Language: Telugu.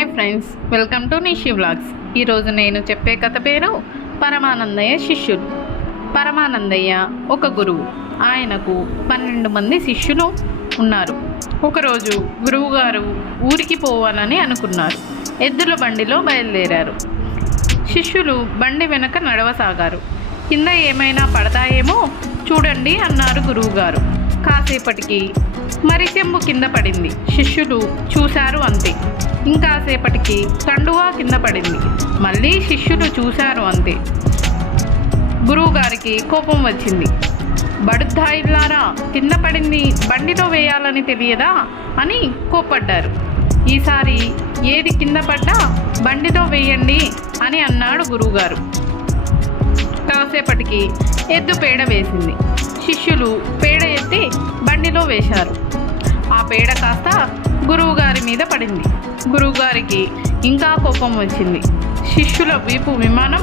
Hi friends, welcome to Nishi vlogs. ఈరోజు నేను చెప్పే కథ పేరు పరమానందయ్య శిష్యులు. పరమానందయ్య ఒక గురువు. ఆయనకు 12 మంది శిష్యులు ఉన్నారు. ఒకరోజు గురువుగారు ఊరికి పోవాలని అనుకున్నారు. ఎద్దుల బండిలో బయలుదేరారు. శిష్యులు బండి వెనక నడవసాగారు. కింద ఏమైనా పడతాయేమో చూడండి అన్నారు గురువుగారు. కాసేపటికి మరి చెంబు కింద పడింది. శిష్యులు చూశారు, అంతే. ఇంకాసేపటికి కండువా కింద పడింది. మళ్ళీ శిష్యులు చూశారు, అంతే. గురువుగారికి కోపం వచ్చింది. బడుద్దాయిల్లారా, కింద పడింది బండిలో వేయాలని తెలియదా అని కోప్పడ్డారు. ఈసారి ఏది కింద పడ్డా బండిలో వేయండి అని అన్నాడు గురువుగారు. కాసేపటికి ఎద్దు పేడ వేసింది. శిష్యులు పేడ ఎత్తి బండిలో వేశారు. ఆ పేడ కాస్త గురువుగారి మీద పడింది. గురువుగారికి ఇంకా కోపం వచ్చింది. శిష్యుల వీపు విమానం